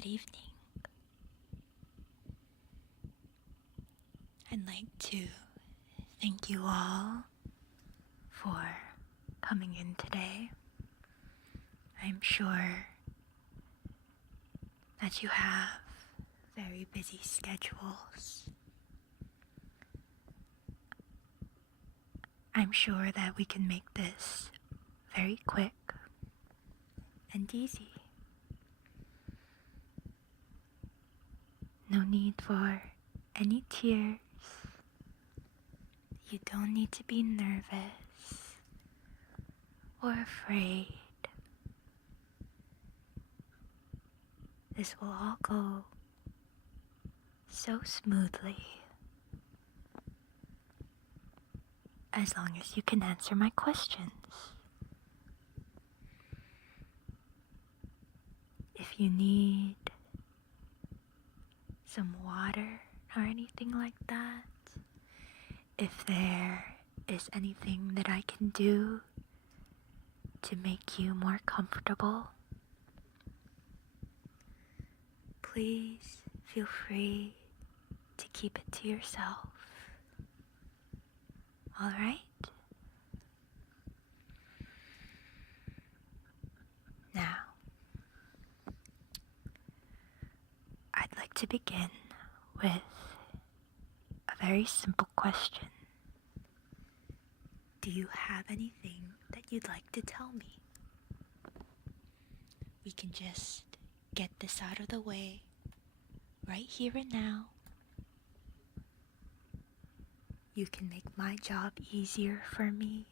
good evening. I'd like to thank you all for coming in today. I'm sure that you have very busy schedules. I'm sure that we can make this very quick and easy. No need for any tears. You don't need to be nervous or afraid. This will all go so smoothly as long as you can answer my questions. If you need some water or anything like that, if there is anything that I can do to make you more comfortable, please feel free to keep it to yourself. All right? Now, I'd like to begin with a very simple question. Do you have anything that you'd like to tell me? We can just get this out of the way right here and now. You can make my job easier for me.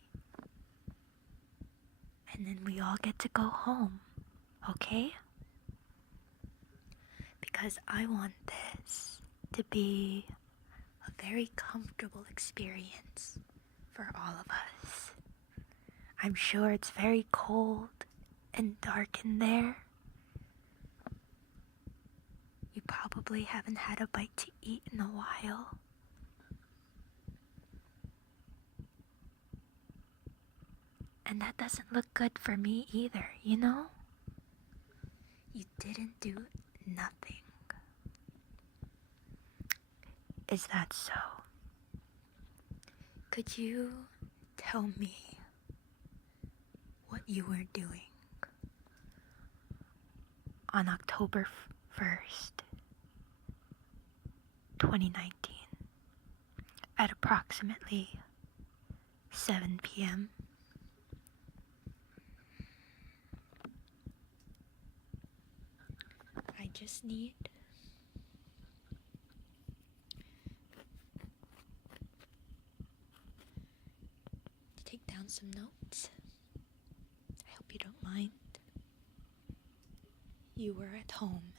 And then we all get to go home, okay? Because I want this to be a very comfortable experience for all of us. I'm sure it's very cold and dark in there. You probably haven't had a bite to eat in a while. And that doesn't look good for me either, you know? You didn't do nothing. Is that so? Could you tell me what you were doing on October 1st, 2019, at approximately 7 p.m.? I just need to take down some notes. I hope you don't mind. You were at home,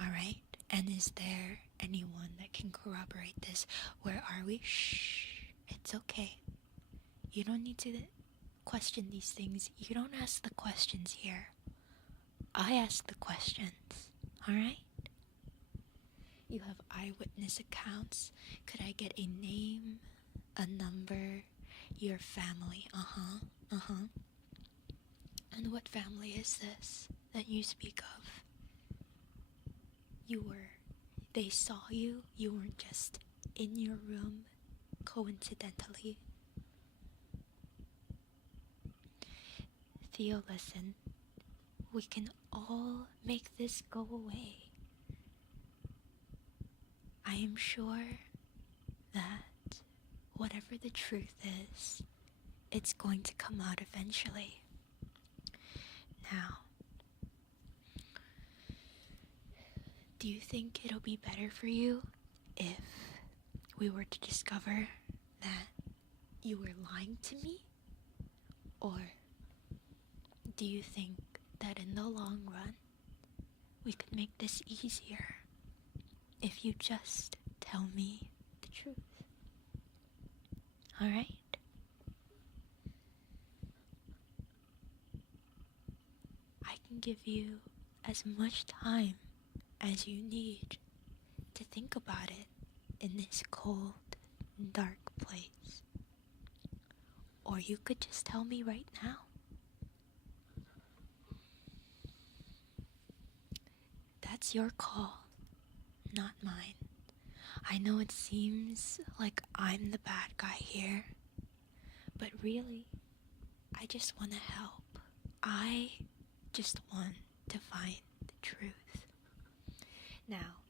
alright? And is there anyone that can corroborate this? Where are we? Shh, it's okay. You don't need to question these things. You don't ask the questions here. I ask the questions, alright? You have eyewitness accounts. Could I get a name, a number, your family? And what family is this that you speak of? They saw you. You weren't just in your room coincidentally. Theo, listen. We can all make this go away. I am sure that whatever the truth is, it's going to come out eventually. Now, do you think it'll be better for you if we were to discover that you were lying to me? Or do you think that in the long run, we could make this easier if you just tell me the truth? Alright? I can give you as much time as you need to think about it in this cold, dark place. Or you could just tell me right now. It's your call, not mine. I know it seems like I'm the bad guy here, but really, I just want to help. I just want to find the truth. Now,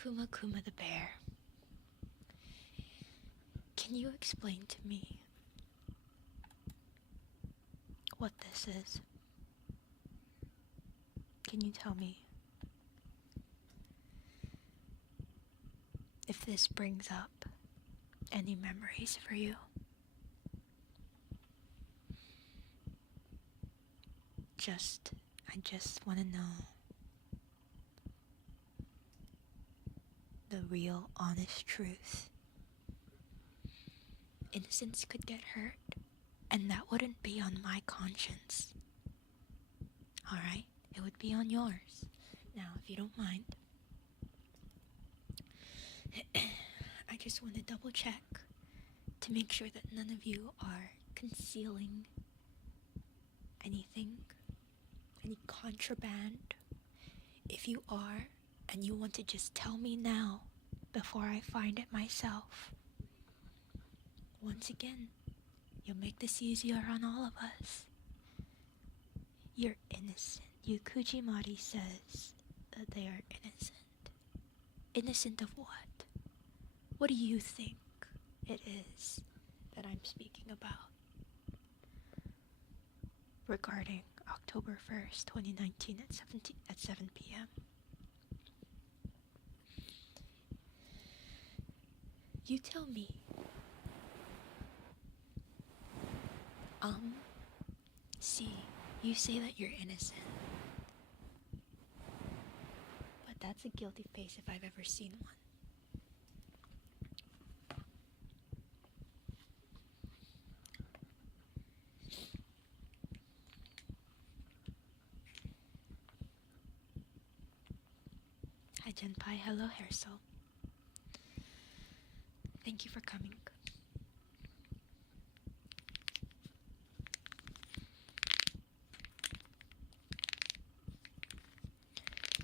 Kuma Kuma the bear, can you explain to me what this is? Can you tell me if this brings up any memories for you? I just want to know the real, honest truth. Innocence could get hurt, and that wouldn't be on my conscience. Alright? It would be on yours. Now, if you don't mind, I just want to double check to make sure that none of you are concealing anything, any contraband. If you are, and you want to just tell me now before I find it myself, once again, you'll make this easier on all of us. You're innocent. Yukujimari says that they are innocent. Innocent of what? What do you think it is that I'm speaking about regarding October 1st, 2019 at 7 p.m.? You tell me. See, you say that you're innocent. But that's a guilty face if I've ever seen one. Hi Jenpai, hello Hairso. Thank you for coming.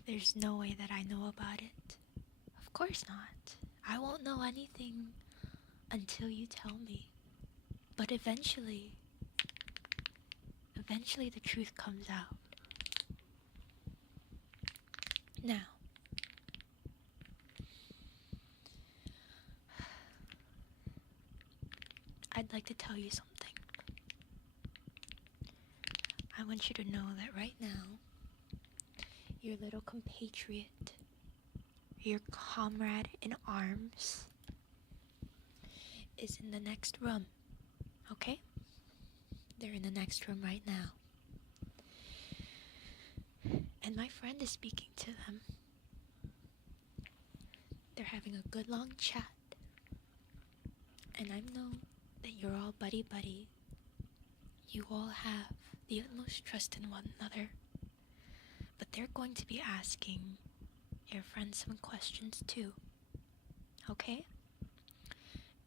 There's no way that I know about it. Of course not. I won't know anything until you tell me. But eventually the truth comes out. Now, I'd like to tell you something. I want you to know that right now, your little compatriot, your comrade in arms, is in the next room, okay? They're in the next room right now. And my friend is speaking to them. They're having a good long chat. And I know that you're all buddy-buddy. You all have the utmost trust in one another. But they're going to be asking your friend some questions too. Okay?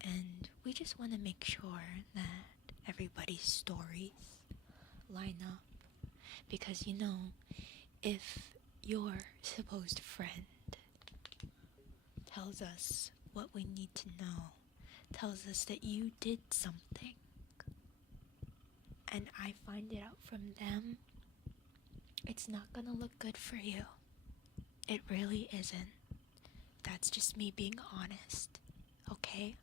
And we just want to make sure that everybody's stories line up. Because you know, if your supposed friend tells us what we need to know, tells us that you did something, and I find it out from them, it's not gonna look good for you. It really isn't. That's just me being honest, okay?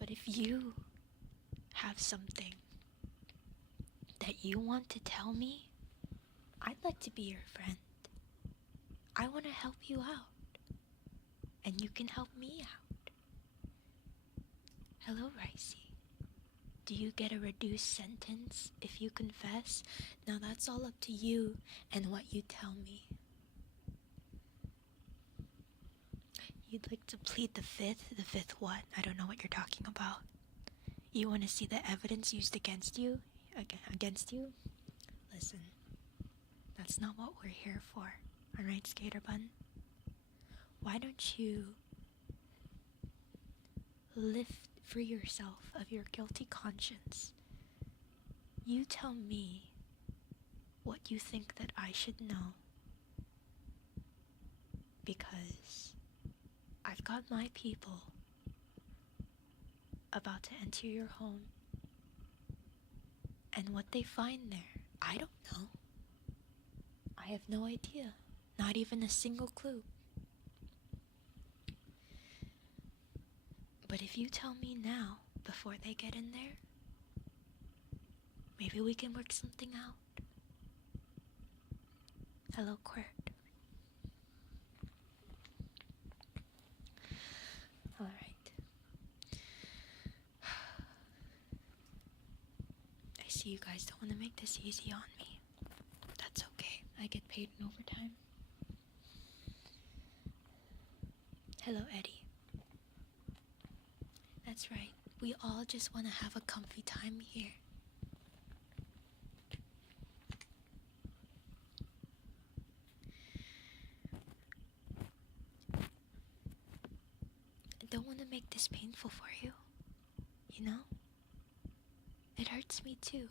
But if you have something that you want to tell me, I'd like to be your friend. I want to help you out. And you can help me out. Hello, Ricey. Do you get a reduced sentence if you confess? Now that's all up to you and what you tell me. You'd like to plead the fifth? The fifth what? I don't know what you're talking about. You want to see the evidence used against you? Against you? Listen, that's not what we're here for. Alright, Skater Bun? Why don't you free yourself of your guilty conscience? You tell me what you think that I should know, because I've got my people about to enter your home, and what they find there, I don't know. I have no idea, not even a single clue. But if you tell me now, before they get in there, maybe we can work something out. Hello, Quirt. Alright. I see you guys don't want to make this easy on me. That's okay. I get paid in overtime. Hello, Eddie. That's right. We all just want to have a comfy time here. I don't want to make this painful for you. You know? It hurts me too.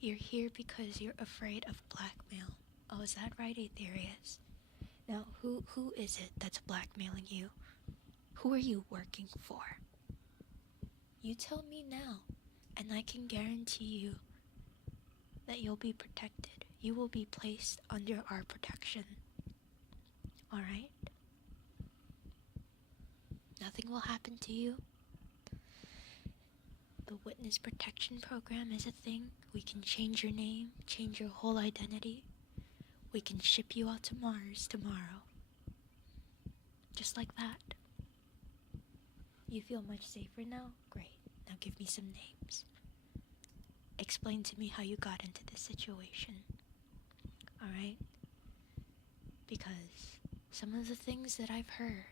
You're here because you're afraid of blackmail. Oh, is that right, Aetherius? Now, who is it that's blackmailing you? Who are you working for? You tell me now, and I can guarantee you that you'll be protected. You will be placed under our protection. Alright? Nothing will happen to you. The witness protection program is a thing. We can change your name, change your whole identity. We can ship you out to Mars tomorrow. Just like that. You feel much safer now? Great. Now give me some names. Explain to me how you got into this situation. Alright? Because some of the things that I've heard,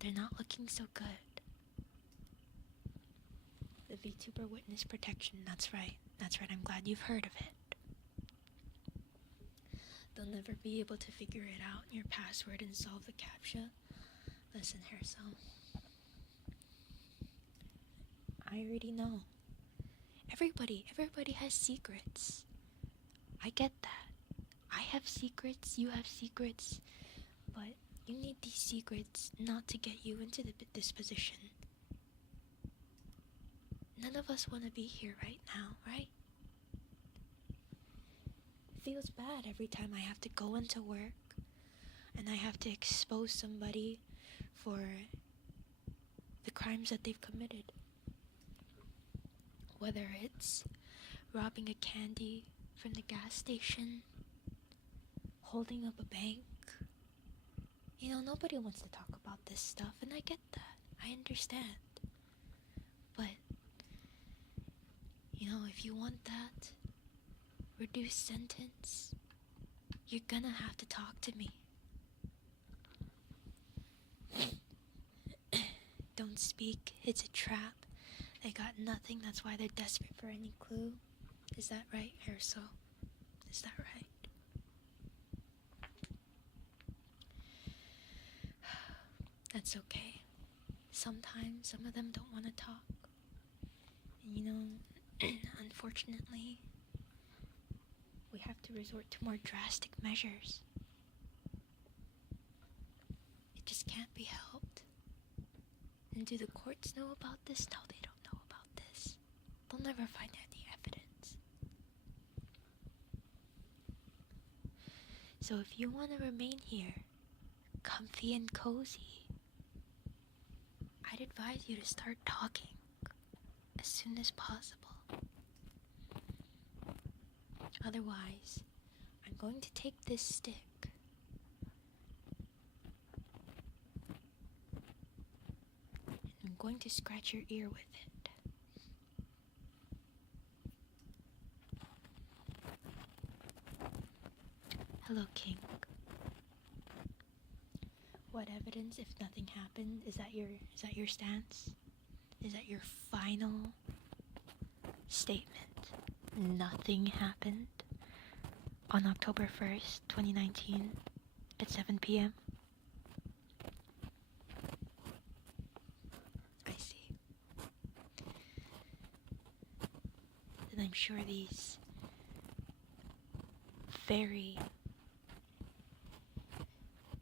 they're not looking so good. The VTuber witness protection, that's right. That's right, I'm glad you've heard of it. They'll never be able to figure it out, your password, and solve the CAPTCHA. Listen here, so I already know. Everybody has secrets. I get that. I have secrets, you have secrets, but you need these secrets not to get you into this position. None of us want to be here right now, right? It feels bad every time I have to go into work and I have to expose somebody for the crimes that they've committed. Whether it's robbing a candy from the gas station, holding up a bank. You know, nobody wants to talk about this stuff, and I get that. I understand. But, you know, if you want that reduced sentence, you're gonna have to talk to me. Don't speak, it's a trap. They got nothing, that's why they're desperate for any clue. Is that right, Erso? Is that right? That's okay. Sometimes some of them don't want to talk. And you know, unfortunately, we have to resort to more drastic measures. It just can't be helped. And do the courts know about this? No, they don't know about this. They'll never find any evidence. So if you want to remain here, comfy and cozy, I'd advise you to start talking as soon as possible. Otherwise, I'm going to take this stick and I'm going to scratch your ear with it. Hello, King. What evidence if nothing happened? Is that your stance? Is that your final statement? Nothing happened on October 1st, 2019 at 7 p.m. I see. I'm sure these very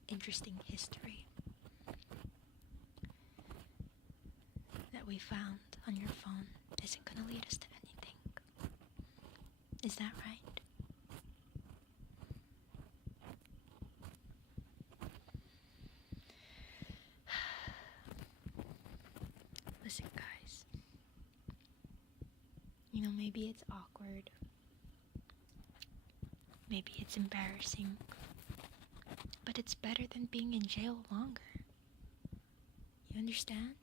interesting history that we found on your phone isn't gonna lead us to anything. Is that right? Listen, guys. You know, maybe it's awkward. Maybe it's embarrassing. But it's better than being in jail longer. You understand?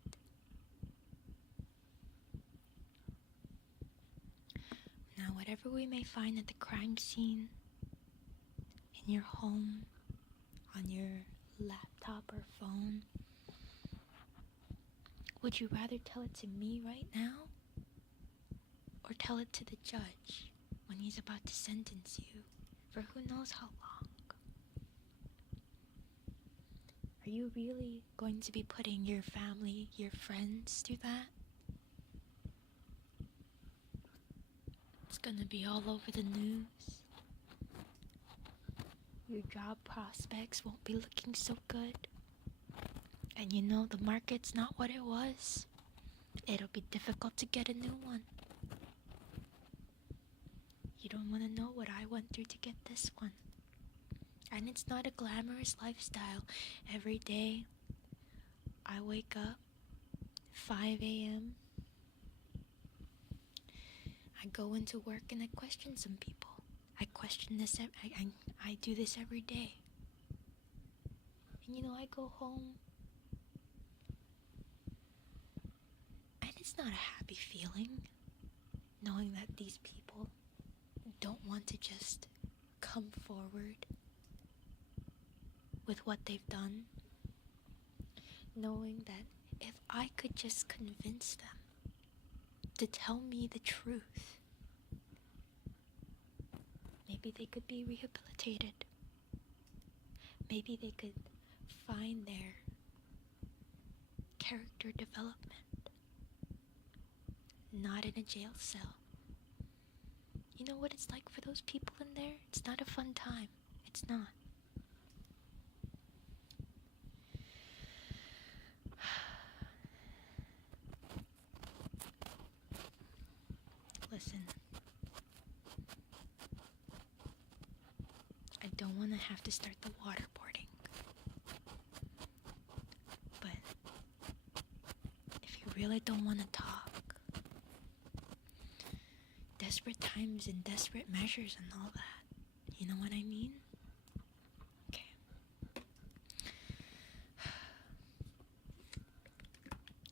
Now, whatever we may find at the crime scene, in your home, on your laptop or phone, would you rather tell it to me right now? Or tell it to the judge when he's about to sentence you for who knows how long? Are you really going to be putting your family, your friends through that? It's gonna be all over the news. Your job prospects won't be looking so good. And you know the market's not what it was. It'll be difficult to get a new one. You don't want to know what I went through to get this one. And it's not a glamorous lifestyle. Every day, I wake up 5 a.m. I go into work and I question some people. I question this. I do this every day. And you know, I go home and it's not a happy feeling knowing that these people don't want to just come forward with what they've done, knowing that if I could just convince them to tell me the truth, maybe they could be rehabilitated. Maybe they could find their character development, not in a jail cell. You know what it's like for those people in there? It's not a fun time. It's not. Listen, I don't want to have to start the waterboarding. But if you really don't want to talk, desperate times and desperate measures and all that, you know what I mean? Okay.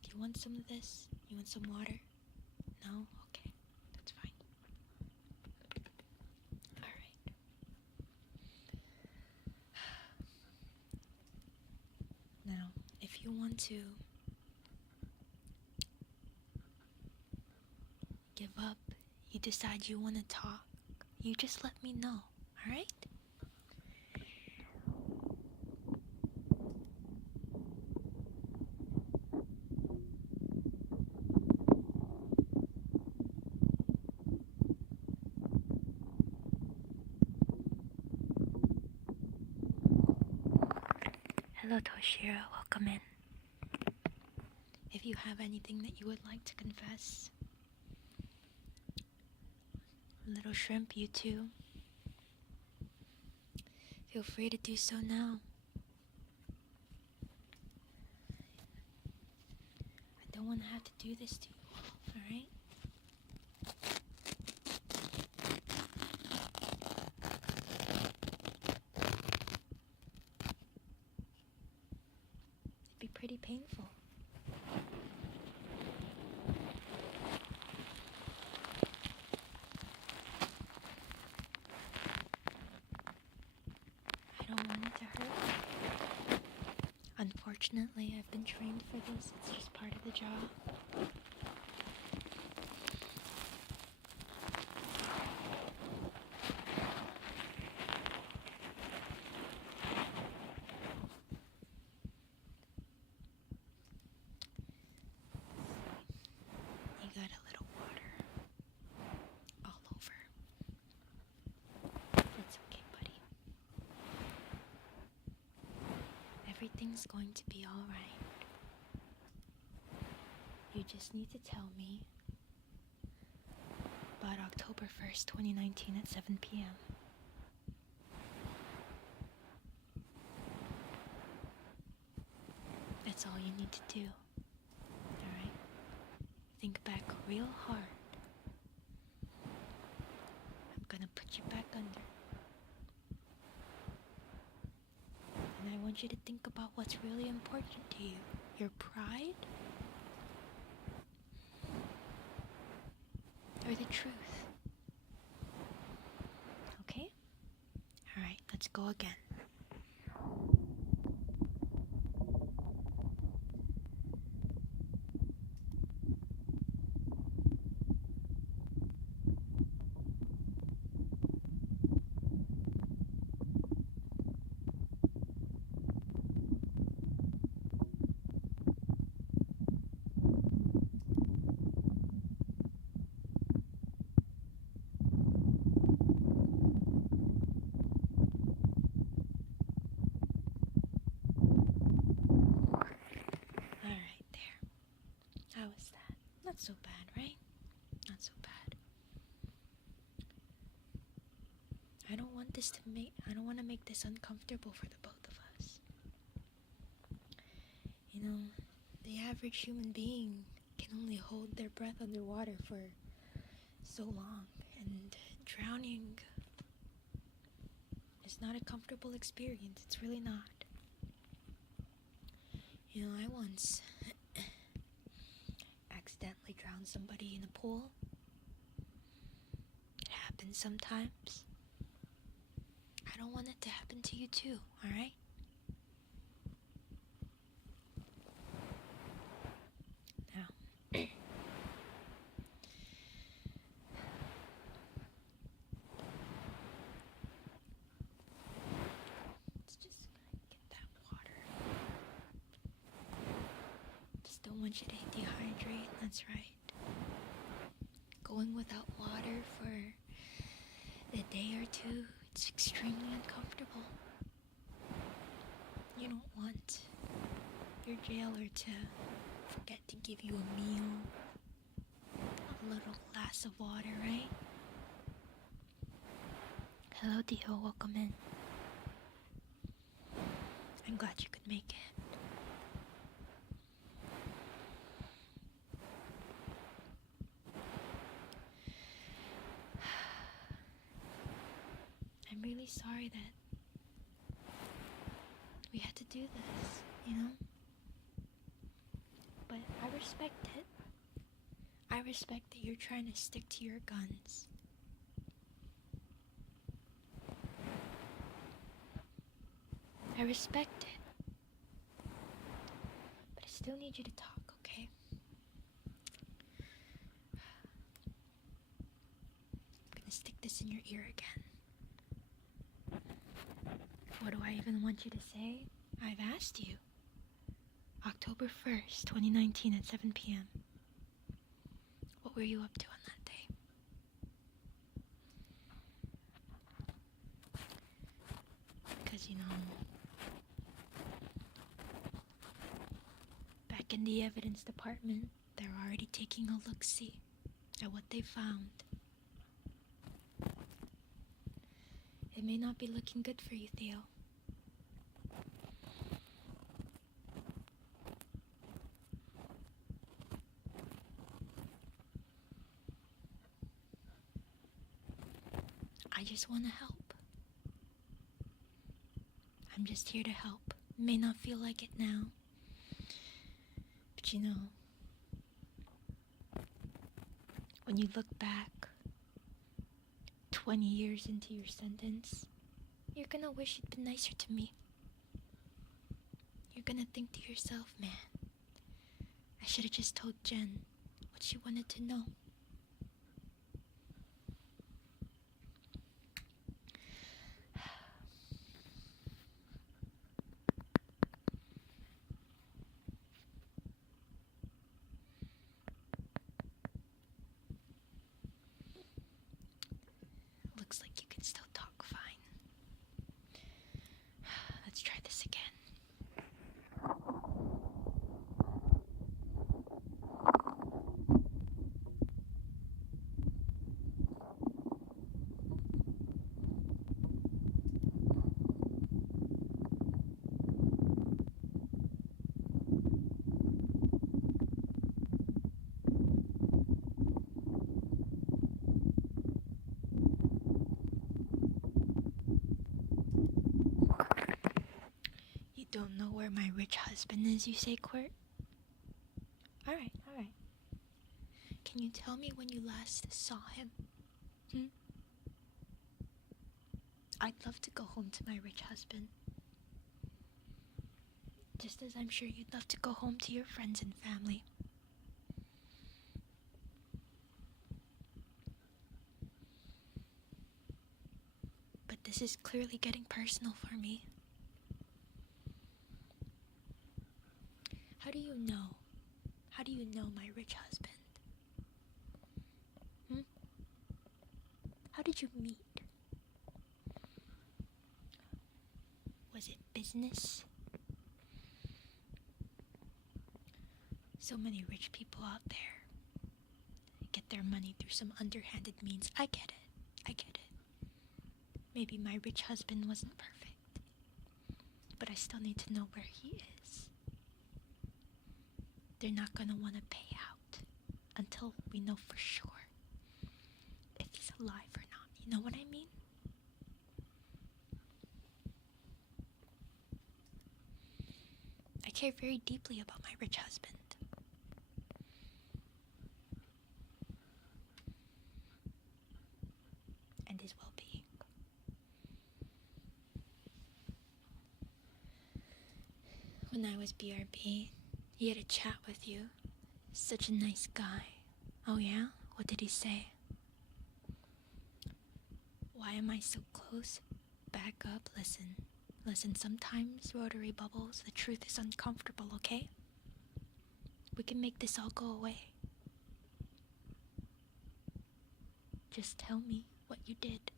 Do you want some of this? You want some water? No? Okay, that's fine. Alright. Now, if you want to give up, you decide you want to talk, you just let me know, alright? Hello, Toshiro. Welcome in. If you have anything that you would like to confess, Little Shrimp, you too, feel free to do so now. I don't want to have to do this to you, alright? It'd be pretty painful. I don't want it to hurt. Unfortunately, I've been trained for this. It's just part of the job. You got a little water. Oh, everything's going to be alright. You just need to tell me about October 1st, 2019 at 7 p.m. That's all you need to do. Alright? Think back real hard. I'm gonna put you back under. And I want you to think about what's really important to you. Your pride? Or the truth? Okay? Alright, let's go again. Not so bad, right? Not so bad. I don't want to make this uncomfortable for the both of us. You know, the average human being can only hold their breath underwater for so long, and drowning is not a comfortable experience. It's really not. You know, I once accidentally drowned somebody in a pool. It happens sometimes. I don't want it to happen to you too, alright? Now, let's just get that water. Just don't want you to dehydrate, that's right. Going without water for a day or two, it's extremely uncomfortable. You don't want your jailer to forget to give you a meal, a little glass of water, right? Hello, Dio, welcome in. I'm glad you could make it. I'm really sorry that we had to do this, you know? But I respect it. I respect that you're trying to stick to your guns. I respect it. But I still need you to talk, okay? I'm gonna stick this in your ear again. What do I even want you to say? I've asked you. October 1st, 2019 at 7 p.m. What were you up to on that day? Because, you know, back in the evidence department, they're already taking a look-see at what they found. It may not be looking good for you, Theo. I just want to help. I'm just here to help. May not feel like it now. But you know, when you look back 20 years into your sentence, you're gonna wish you'd been nicer to me. You're gonna think to yourself, man, I should have just told Jen what she wanted to know. Looks like you can still talk fine. Let's try this again. don't know where my rich husband is, you say, Quirt? Alright. Can you tell me when you last saw him? I'd love to go home to my rich husband. Just as I'm sure you'd love to go home to your friends and family. But this is clearly getting personal for me. How do you know? How do you know my rich husband? How did you meet? Was it business? So many rich people out there get their money through some underhanded means. I get it. Maybe my rich husband wasn't perfect, but I still need to know where he is. They're not gonna want to pay out until we know for sure if he's alive or not. You know what I mean? I care very deeply about my rich husband. And his well-being. When I was BRB, he had a chat with you. Such a nice guy. Oh yeah? What did he say? Why am I so close? Back up, listen. Listen, sometimes, rotary bubbles, the truth is uncomfortable, okay? We can make this all go away. Just tell me what you did.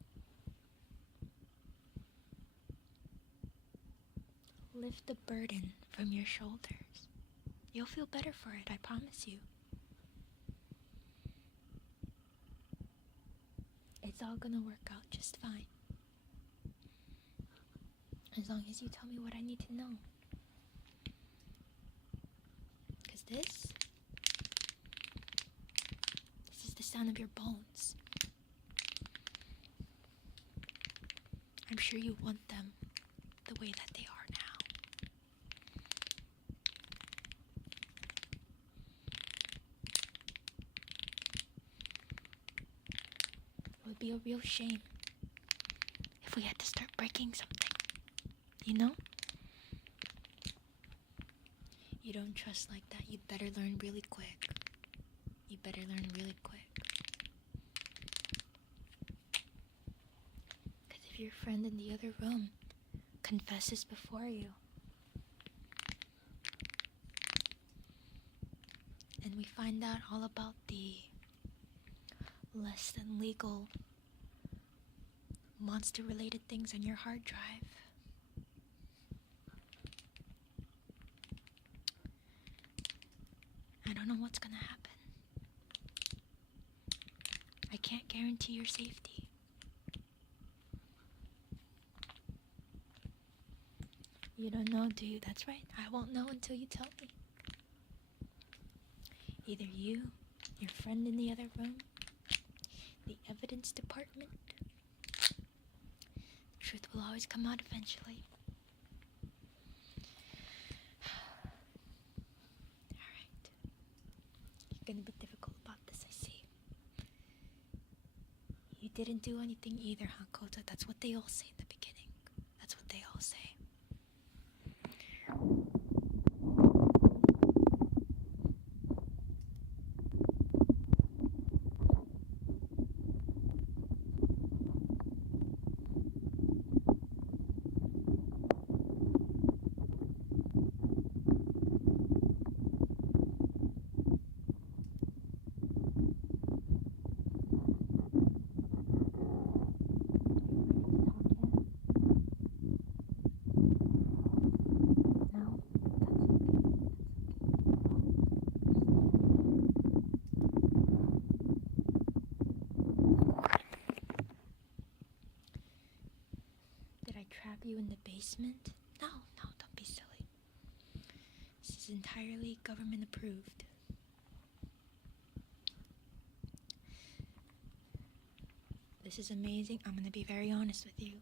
Lift the burden from your shoulders. You'll feel better for it, I promise you. It's all gonna work out just fine. As long as you tell me what I need to know. Because this is the sound of your bones. I'm sure you want them the way that they are now. It would be a real shame if we had to start breaking something. You know? You don't trust like that. You'd better learn really quick. Because if your friend in the other room confesses before you, and we find out all about the less than legal monster-related things on your hard drive, I don't know what's gonna happen. I can't guarantee your safety. You don't know, do you? That's right. I won't know until you tell me. Either you, your friend in the other room, the evidence department. The truth will always come out eventually. Alright. You're gonna be difficult about this, I see. You didn't do anything either, huh, Kota? That's what they all say in the beginning. That's what they all say. Trap you in the basement? No, don't be silly. This is entirely government approved. This is amazing. I'm gonna be very honest with you.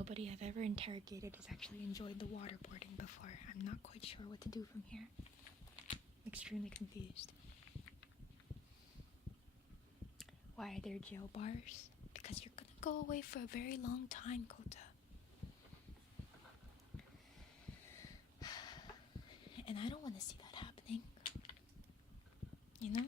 Nobody I've ever interrogated has actually enjoyed the waterboarding before. I'm not quite sure what to do from here. I'm extremely confused. Why are there jail bars? Because you're gonna go away for a very long time, Kota. And I don't want to see that happening. You know?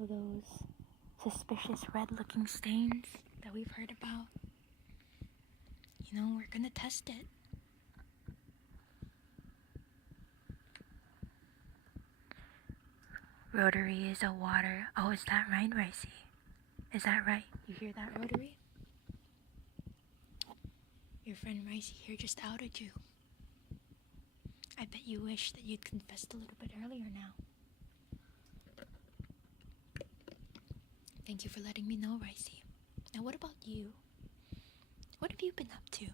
All those suspicious red-looking stains that we've heard about. You know, we're gonna test it. Rotary is a water. Oh, is that right, Ricey? Is that right? You hear that, Rotary? Your friend Ricey here just outed you. I bet you wish that you'd confessed a little bit earlier now. Thank you for letting me know, Ricey. Now what about you? What have you been up to?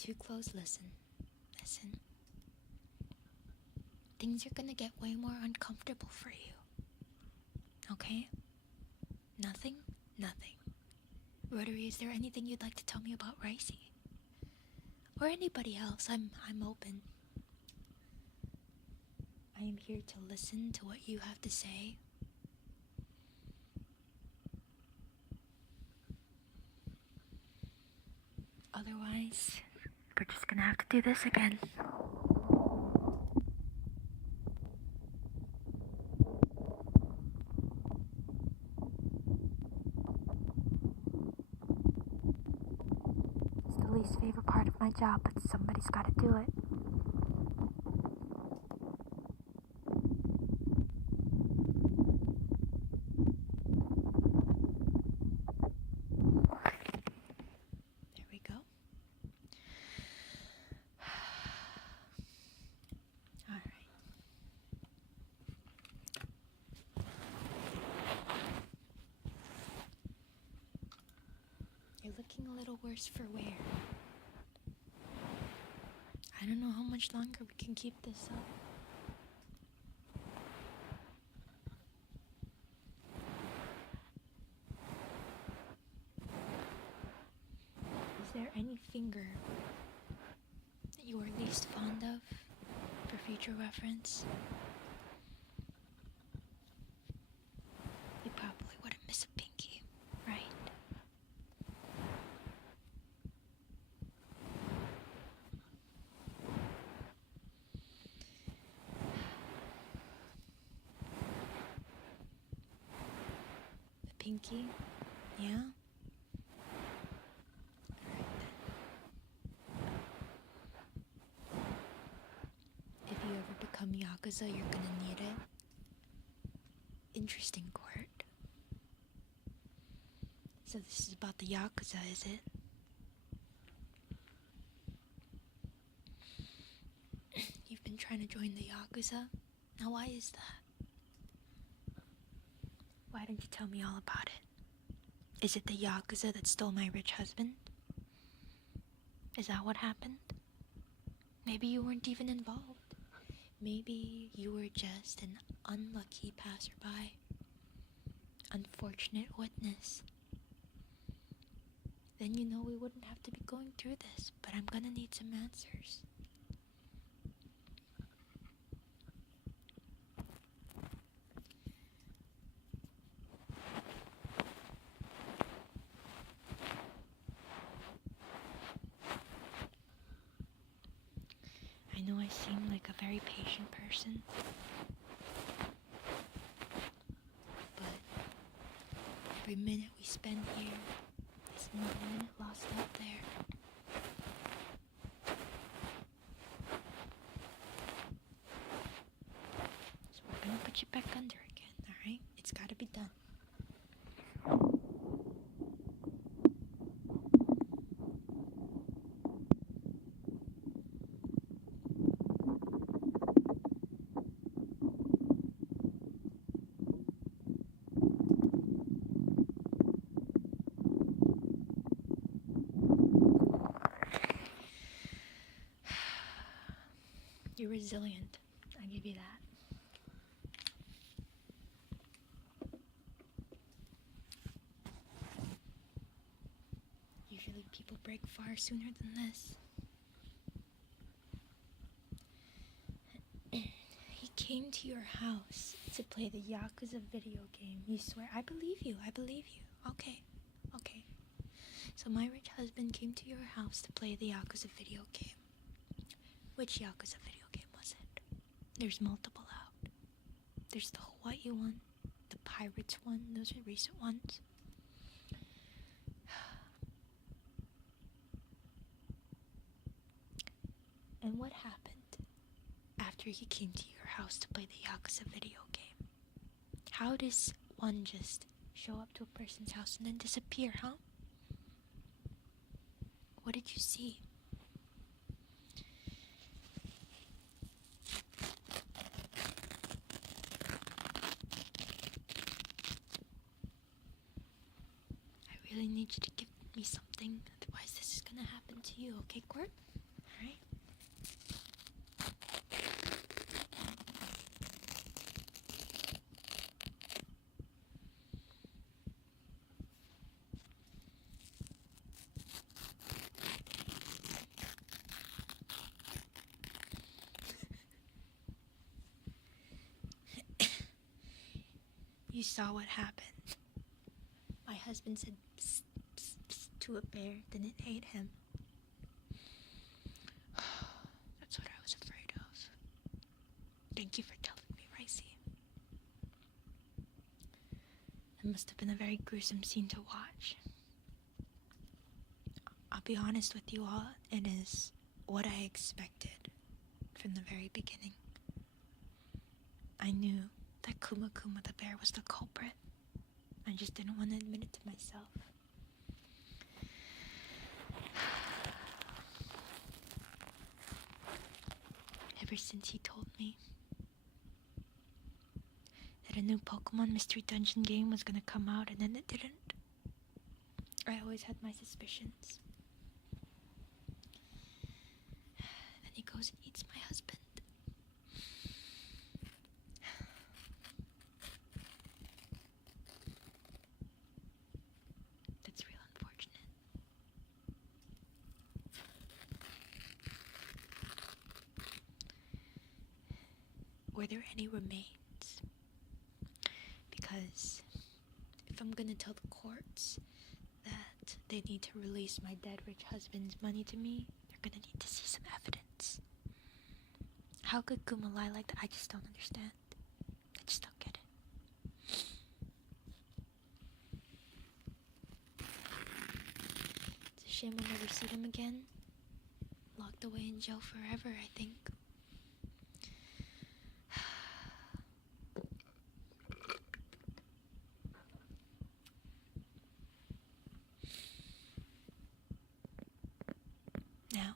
Too close, listen. Listen. Things are gonna get way more uncomfortable for you. Okay? Nothing? Nothing. Rotary, is there anything you'd like to tell me about Ricey? Or anybody else? I'm open. I am here to listen to what you have to say. Otherwise, we're just gonna have to do this again. It's the least favorite part of my job, but somebody's gotta do it. There we go. Alright. You're looking a little worse for wear. I don't know how much longer we can keep this up. Is there any finger that you are least fond of for future reference? You probably wouldn't miss a pinky, right? A pinky? Yeah? Alright then. If you ever become Yakuza, you're gonna need it. Interesting court. So this is about the Yakuza, is it? You've been trying to join the Yakuza? Now why is that? Why don't you tell me all about it? Is it the Yakuza that stole my rich husband? Is that what happened? Maybe you weren't even involved. Maybe you were just an unlucky passerby. Unfortunate witness. Then you know we wouldn't have to be going through this, but I'm gonna need some answers. I know I seem like a very patient person, but every minute we spend here is another minute lost out there. So we're gonna put you back under again, alright? It's gotta be done. You're resilient. I give you that. Usually people break far sooner than this. He came to your house to play the Yakuza video game. You swear? I believe you. Okay. So my rich husband came to your house to play the Yakuza video game. Which Yakuza video game was it? There's multiple out. There's the Hawaii one, the Pirates one, those are recent ones. And what happened after he came to your house to play the Yakuza video game? How does one just show up to a person's house and then disappear, huh? What did you see? I really need you to give me something, otherwise this is gonna happen to you, okay, Court? Alright? You saw what happened. My husband said psst, psst, psst to a bear, then it ate him. That's what I was afraid of. Thank you for telling me, Ricey. It must have been a very gruesome scene to watch. I'll be honest with you all, it is what I expected from the very beginning. I knew that Kuma Kuma the bear was the culprit. I just didn't want to admit it to myself. Ever since he told me that a new Pokemon Mystery Dungeon game was gonna come out and then it didn't, I always had my suspicions. Then he goes and eats my husband. Were there any remains? Because if I'm gonna tell the courts that they need to release my dead rich husband's money to me, they're gonna need to see some evidence. How could Kuma lie like that? I just don't understand. I just don't get it. It's a shame I'll never see them again. Locked away in jail forever, I think. Now,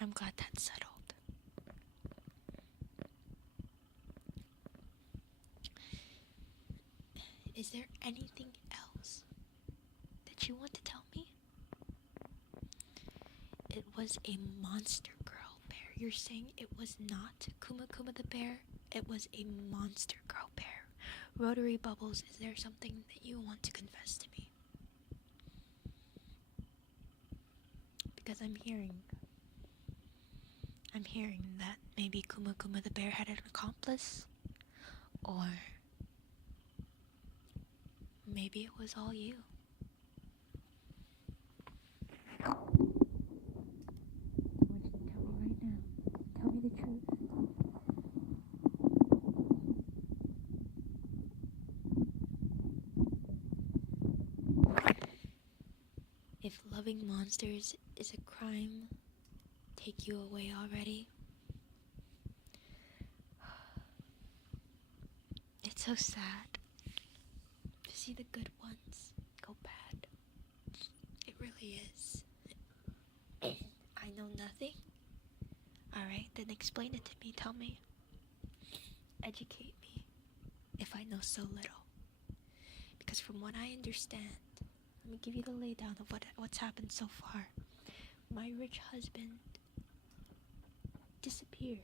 I'm glad that's settled. Is there anything else that you want to tell me? It was a monster girl bear. You're saying it was not Kuma Kuma the bear? It was a monster girl bear. Rotary Bubbles, is there something that you want to confess to me? Because I'm hearing that maybe Kuma Kuma the bear had an accomplice, or maybe it was all you. I want you to tell me right now. Tell me the truth. If loving monsters is a crime, take you away already. It's so sad to see the good ones go bad. It really is. I know nothing. Alright, then explain it to me. Tell me. Educate me if I know so little. Because from what I understand, let me give you the laydown of what's happened so far. My rich husband disappeared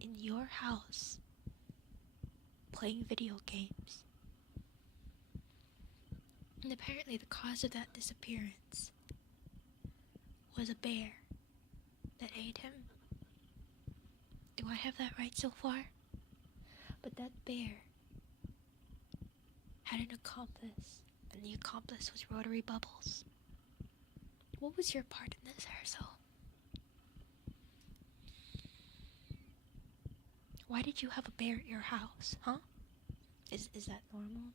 in your house playing video games. And apparently the cause of that disappearance was a bear that ate him. Do I have that right so far? But that bear had an accomplice, and the accomplice was Rotary Bubbles. What was your part in this, Hazel? Why did you have a bear at your house, huh? Is that normal?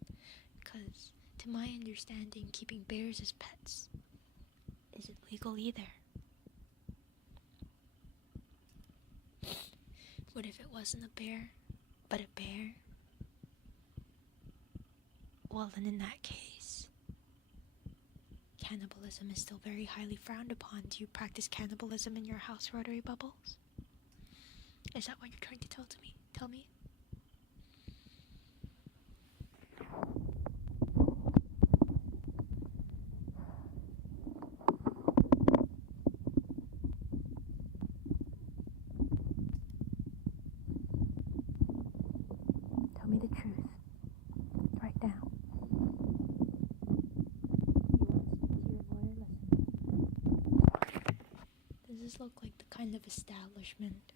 Because to my understanding, keeping bears as pets isn't legal either. What if it wasn't a bear, but a bear? Well, then in that case, cannibalism is still very highly frowned upon. Do you practice cannibalism in your house, Rotary Bubbles? Is that what you're trying to tell me? Tell me? Tell me the truth. Right now. You want to speak to your lawyer? Listen. Does this look like the kind of establishment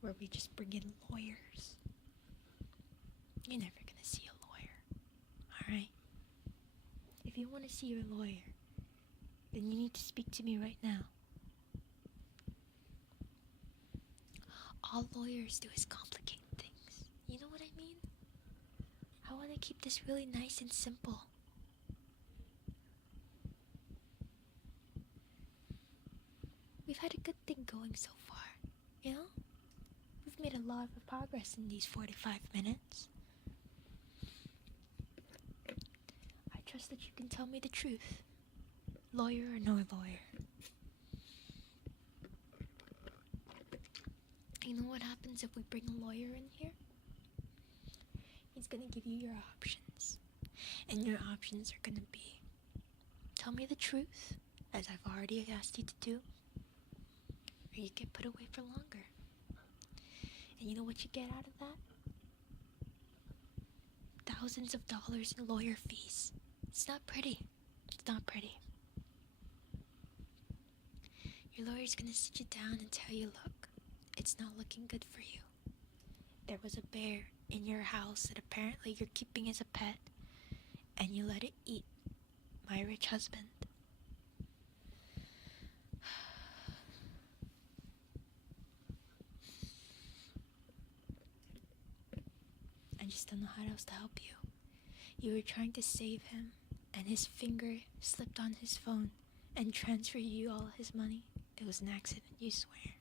where we just bring in lawyers? You're never gonna see a lawyer, alright? If you want to see your lawyer, then you need to speak to me right now. All lawyers do is complicate things. You know what I mean? I want to keep this really nice and simple. We've had a good thing going so far, you know? We've made a lot of progress in these 45 minutes. I trust that you can tell me the truth, lawyer or no lawyer. You know what happens if we bring a lawyer in here? He's gonna give you your options. And your options are gonna be, tell me the truth, as I've already asked you to do, or you get put away for longer. And you know what you get out of that? Thousands of dollars in lawyer fees. It's not pretty. It's not pretty. Your lawyer's gonna sit you down and tell you, look, it's not looking good for you. There was a bear in your house that apparently you're keeping as a pet, and you let it eat my rich husband. I just don't know how else to help you. You were trying to save him, and his finger slipped on his phone and transferred you all his money. It was an accident, you swear.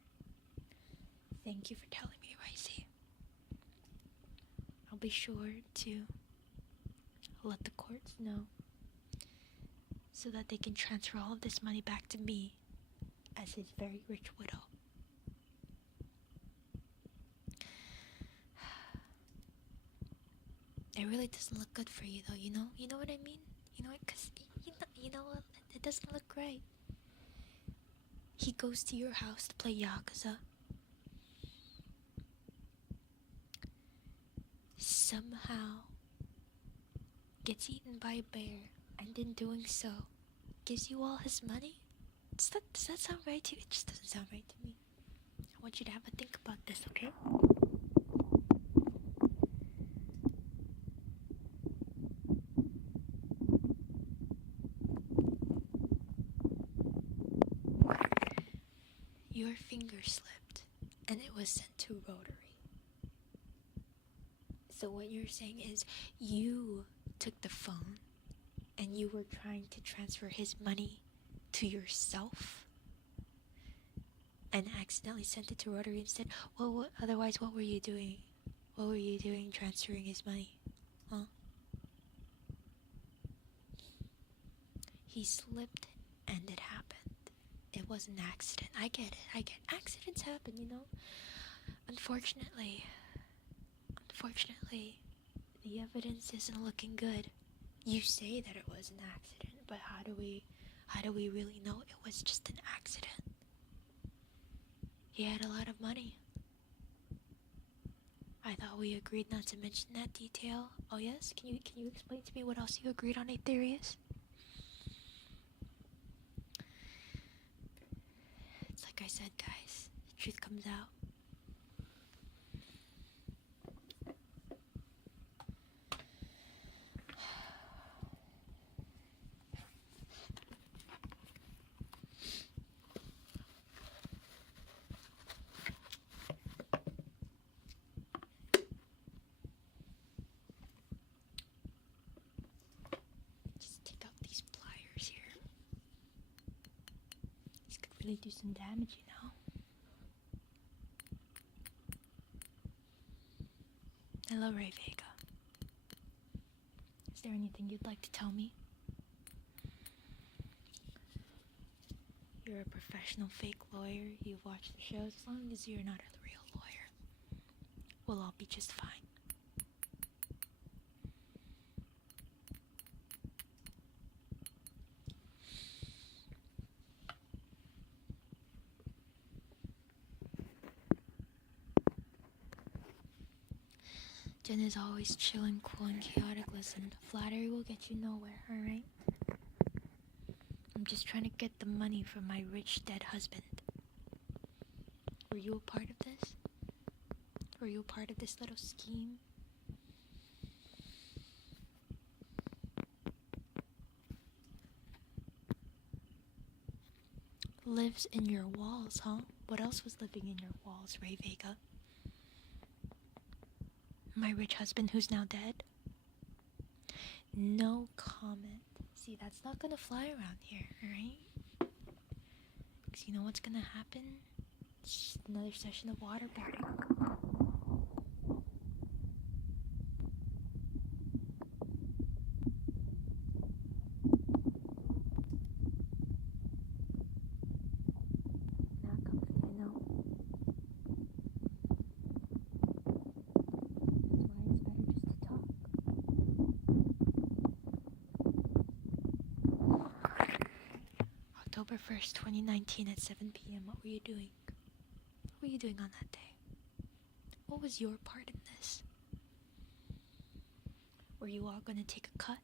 Thank you for telling me, Ricey. I'll be sure to let the courts know so that they can transfer all of this money back to me as his very rich widow. It really doesn't look good for you, though, you know? You know what I mean? You know what? Because, you know what? It doesn't look right. He goes to your house to play Yakuza. Somehow gets eaten by a bear, and in doing so, gives you all his money? Does that sound right to you? It just doesn't sound right to me. I want you to have a think about this, okay? Your finger slipped, and it was sent to Rotary. So what you're saying is you took the phone and you were trying to transfer his money to yourself and accidentally sent it to Rotary instead. Well, otherwise, what were you doing? What were you doing transferring his money? Huh? He slipped and it happened. It was an accident. I get it. Accidents happen, you know? Unfortunately, the evidence isn't looking good. You say that it was an accident, but how do we really know it was just an accident? He had a lot of money. I thought we agreed not to mention that detail. Oh yes? Can you explain to me what else you agreed on, Aetherius? It's like I said, guys. The truth comes out. Just take out these pliers here. These could really do some damage, you know? Hello, Ray Vega. Is there anything you'd like to tell me? You're a professional fake lawyer. You've watched the shows. As long as you're not a real lawyer, we'll all be just fine. Jen is always chill and cool and chaotic. Listen, flattery will get you nowhere, alright? I'm just trying to get the money from my rich dead husband. Were you a part of this? Were you a part of this little scheme? Lives in your walls, huh? What else was living in your walls, Ray Vega? My rich husband who's now dead? No comment. See, that's not gonna fly around here, alright? Because you know what's gonna happen? It's just another session of waterboarding. Not comfy, I know. That's why it's better just to talk. October 1st, 2019 at 7 p.m. What were you doing? What were you doing on that day? What was your part in this? Were you all gonna take a cut?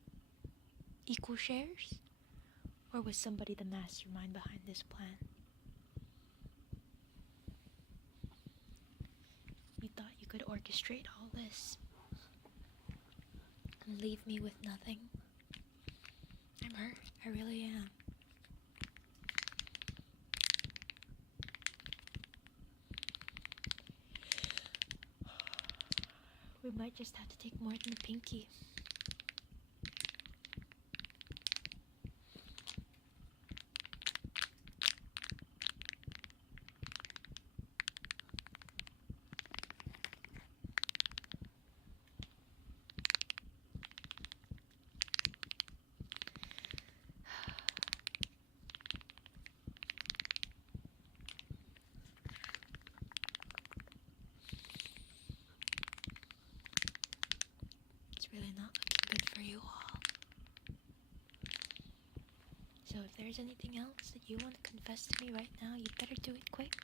Equal shares? Or was somebody the mastermind behind this plan? You thought you could orchestrate all this and leave me with nothing? I'm hurt. I really am. We might just have to take more than a pinky. Really not looking good for you all. So if there's anything else that you want to confess to me right now, you better do it quick.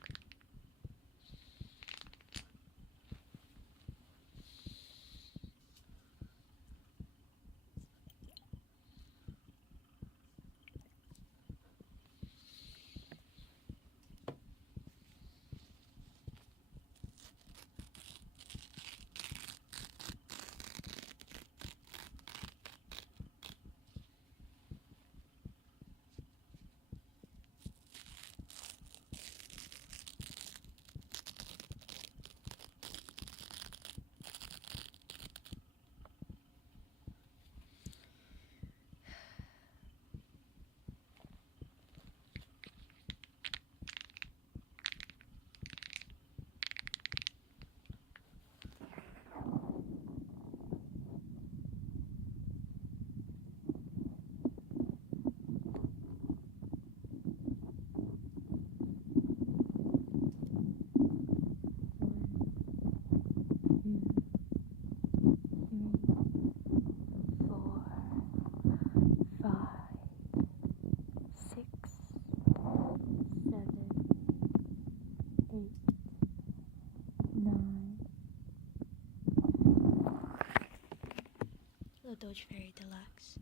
Doge Fairy Deluxe.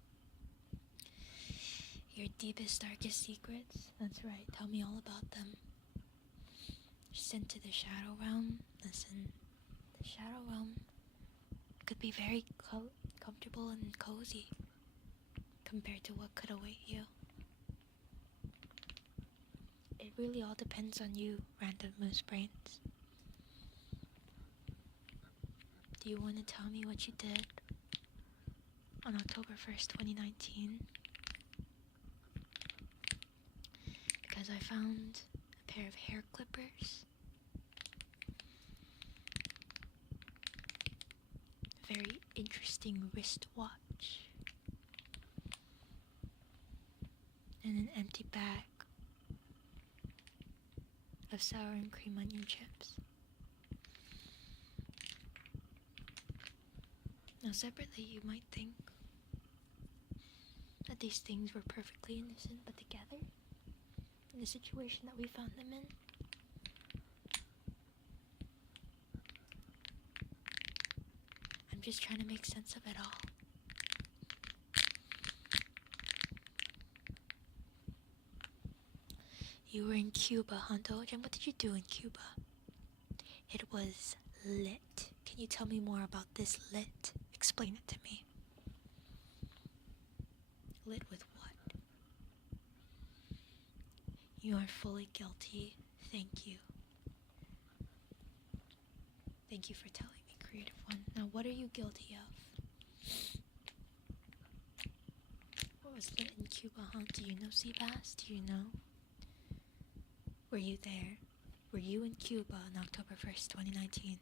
Your deepest, darkest secrets? That's right, tell me all about them. Sent to the Shadow Realm. Listen, the Shadow Realm could be very comfortable and cozy compared to what could await you. It really all depends on you, random moose brains. Do you want to tell me what you did on October 1st, 2019? Because I found a pair of hair clippers, a very interesting wristwatch, and an empty bag of sour and cream onion chips. Now separately you might think that these things were perfectly innocent, but together, in the situation that we found them in, I'm just trying to make sense of it all. You were in Cuba, huh, Doge? And what did you do in Cuba? It was lit. Can you tell me more about this lit? Explain it to me. Lit with what? You are fully guilty. Thank you. Thank you for telling me, Creative One. Now, what are you guilty of? What was lit in Cuba, huh? Do you know, Seabass? Do you know? Were you there? Were you in Cuba on October 1st, 2019?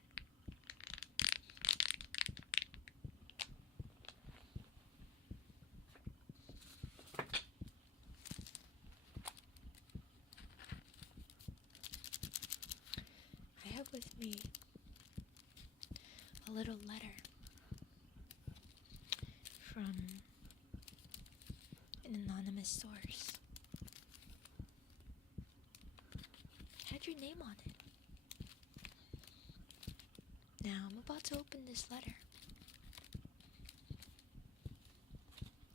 I have with me a little letter from an anonymous source. It had your name on it. Now, I'm about to open this letter.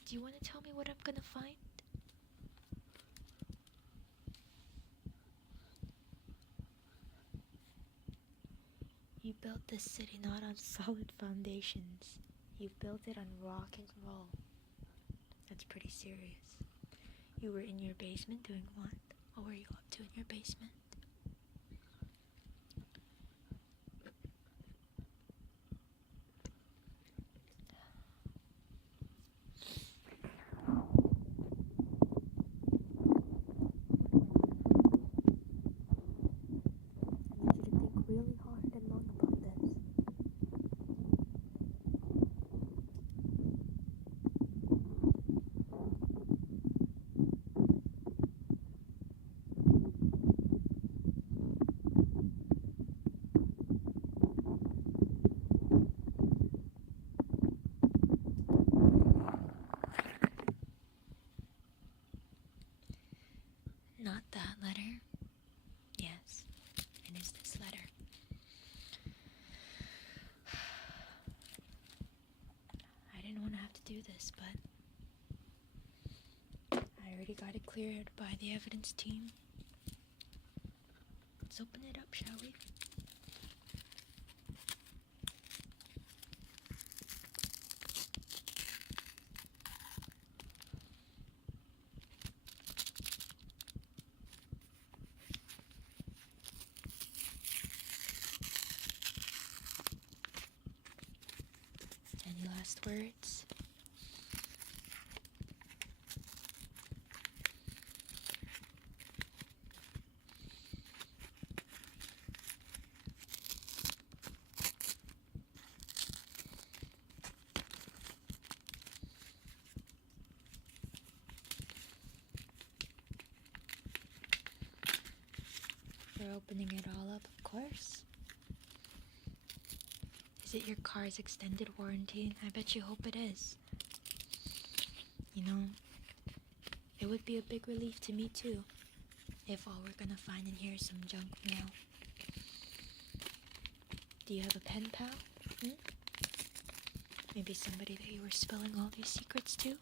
Do you want to tell me what I'm gonna find? You built this city not on solid foundations. You built it on rock and roll. That's pretty serious. You were in your basement doing what? What were you up to in your basement? I need you to think really hard and long about this. Not that letter. Yes, it is this letter. I didn't want to have to do this, but I already got it cleared by the evidence team. Let's open it up, shall we? Any last words? You're opening it all up, of course. Is it your car's extended warranty? I bet you hope it is. You know, it would be a big relief to me too, if all we're gonna find in here is some junk mail. Do you have a pen pal? Maybe somebody that you were spilling all these secrets to?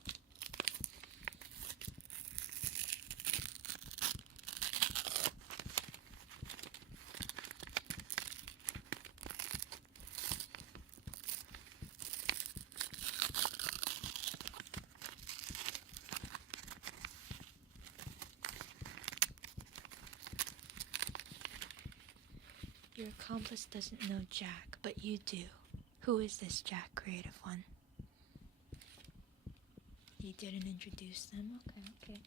Your accomplice doesn't know Jack, but you do. Who is this Jack Creative One? You didn't introduce them? Okay.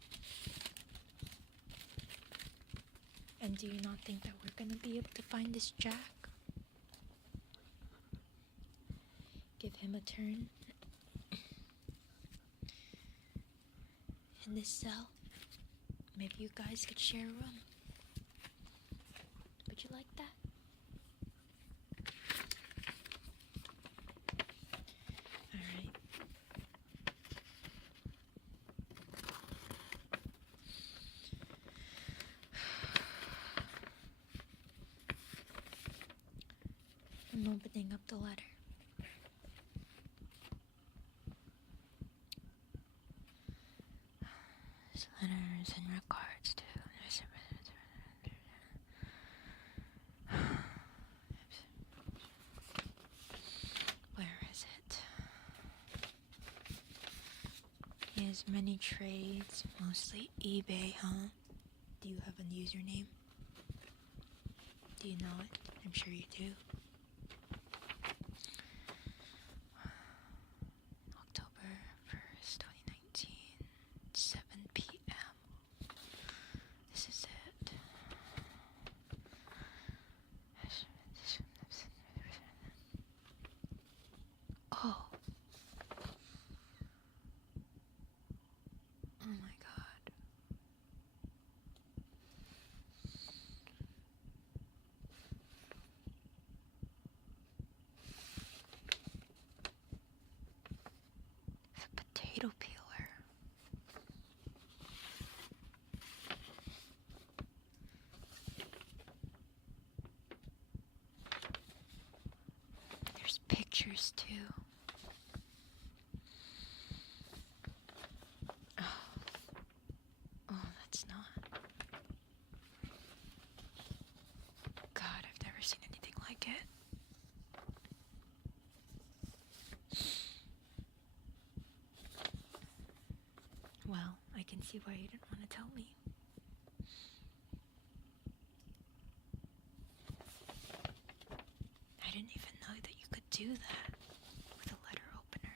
And do you not think that we're gonna be able to find this Jack? Give him a turn. In this cell, maybe you guys could share a room. Would you like that? Alright. I'm opening up the letter. This letter is in regards to... Where is it? He has many trades, mostly eBay, huh? Do you have a username? Do you know it? I'm sure you do. October 1st, 2019, 7 p.m. This is it. Oh. Oh my god. The potato peeler. There's pictures too. Oh, that's not. God, I've never seen anything like it. Well, I can see why you didn't want to tell me. I didn't even know that you could do that with a letter opener.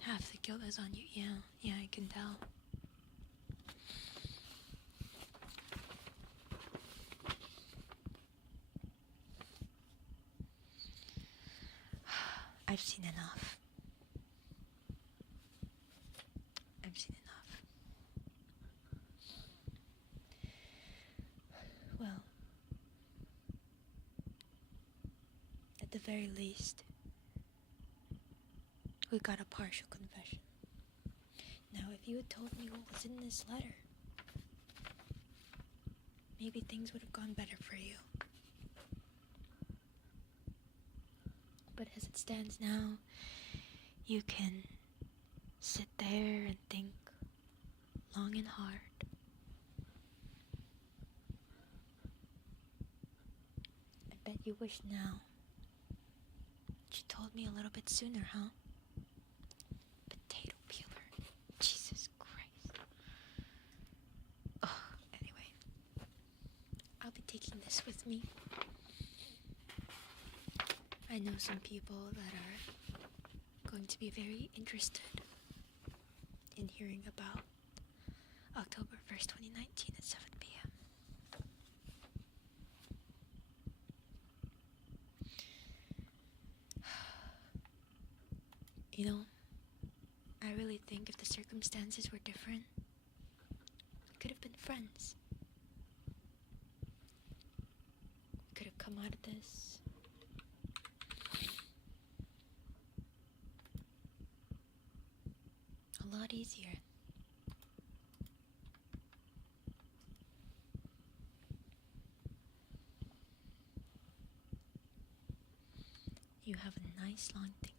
Half the guilt is on you. Yeah, I can tell. I've seen enough. I've seen enough. Well, at the very least, we got a partial confession. Now, if you had told me what was in this letter, maybe things would have gone better for you. But as it stands now, you can sit there and think long and hard. I bet you wish now that you told me a little bit sooner, huh? Potato peeler. Jesus Christ. Oh, anyway. I'll be taking this with me. I know some people that are going to be very interested in hearing about October 1st, 2019 at 7 p.m. You know, I really think if the circumstances were different, we could have been friends. We could have come out of this a lot easier. You have a nice long thing.